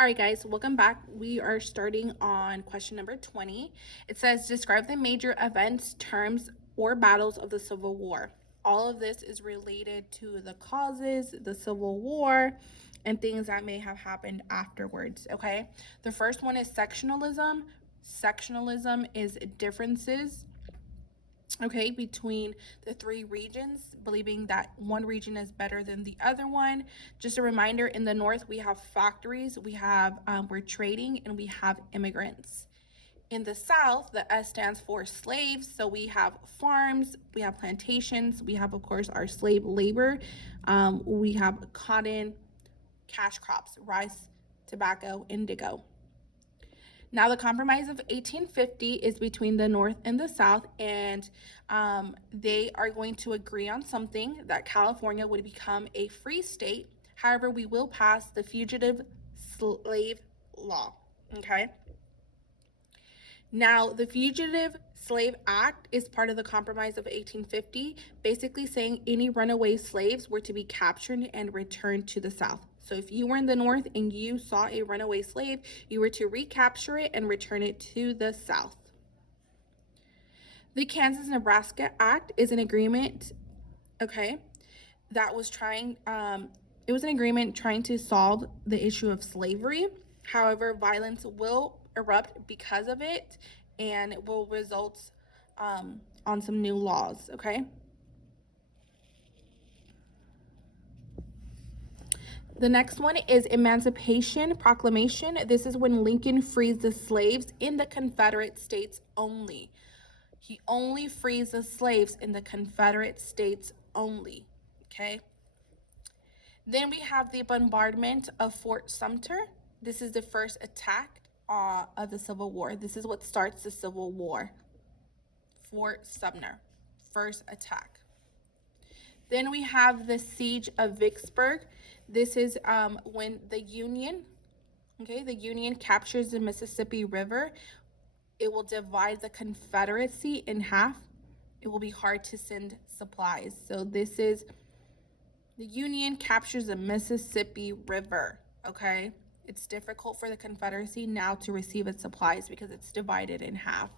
All right, guys, welcome back. We are starting on question number 20. It says, describe the major events, terms, or battles of the Civil War. All of this is related to the causes, the Civil War, and things that may have happened afterwards, okay? The first one is sectionalism. Sectionalism is differences, okay, between the three regions, believing that one region is better than the other one. Just a reminder, in the north we have factories, we're trading, and we have immigrants. In the south, the S stands for slaves, so we have farms, we have plantations, we have, of course, our slave labor, we have cotton, cash crops, rice, tobacco, indigo. Now, the Compromise of 1850 is between the North and the South, and they are going to agree on something, that California would become a free state. However, we will pass the Fugitive Slave Law, okay? Now, the Fugitive Slave Act is part of the Compromise of 1850, basically saying any runaway slaves were to be captured and returned to the South. So if you were in the North and you saw a runaway slave, you were to recapture it and return it to the South. The Kansas-Nebraska Act is an agreement, okay, that was it was an agreement trying to solve the issue of slavery. However, violence will erupt because of it, and it will result on some new laws, okay? The next one is Emancipation Proclamation. This is when Lincoln frees the slaves in the Confederate States only. He only frees the slaves in the Confederate States only, okay? Then we have the bombardment of Fort Sumter. This is the first attack of the Civil War. This is what starts the Civil War. Fort Sumter, first attack. Then we have the Siege of Vicksburg. This is when the Union captures the Mississippi River. It will divide the Confederacy in half. It will be hard to send supplies. So this is, the Union captures the Mississippi River, okay? It's difficult for the Confederacy now to receive its supplies because it's divided in half.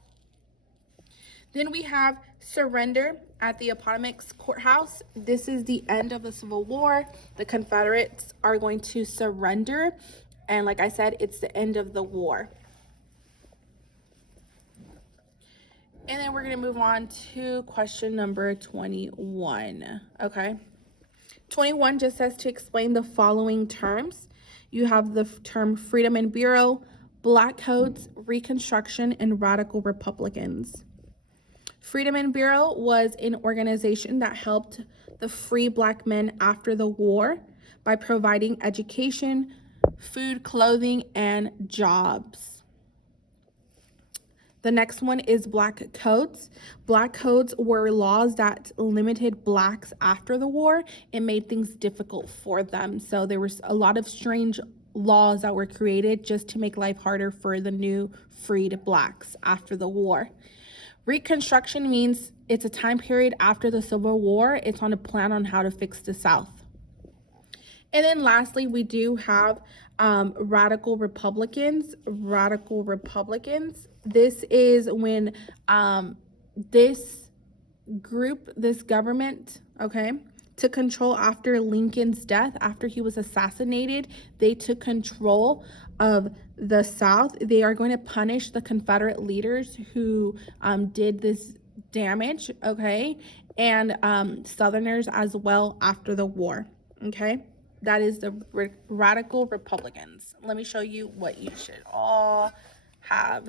Then we have surrender at the Appomattox Courthouse. This is the end of the Civil War. The Confederates are going to surrender, and like I said, it's the end of the war. And then we're going to move on to question number 21, okay? 21 just says to explain the following terms. You have the term Freedom and Bureau, Black Codes, Reconstruction, and Radical Republicans. Freedom and Bureau was an organization that helped the free Black men after the war by providing education, food, clothing, and jobs. The next one is Black Codes. Black Codes were laws that limited Blacks after the war and made things difficult for them. So there was a lot of strange laws that were created just to make life harder for the new freed Blacks after the war. Reconstruction means it's a time period after the Civil War. It's on a plan on how to fix the South. And then lastly, we do have Radical Republicans. Radical Republicans. This is when this government, okay, took control after Lincoln's death. After he was assassinated, they took control of the South. They are going to punish the Confederate leaders who did this damage, okay, and Southerners as well after the war, okay? That is the Radical Republicans. Let me show you what you should all have.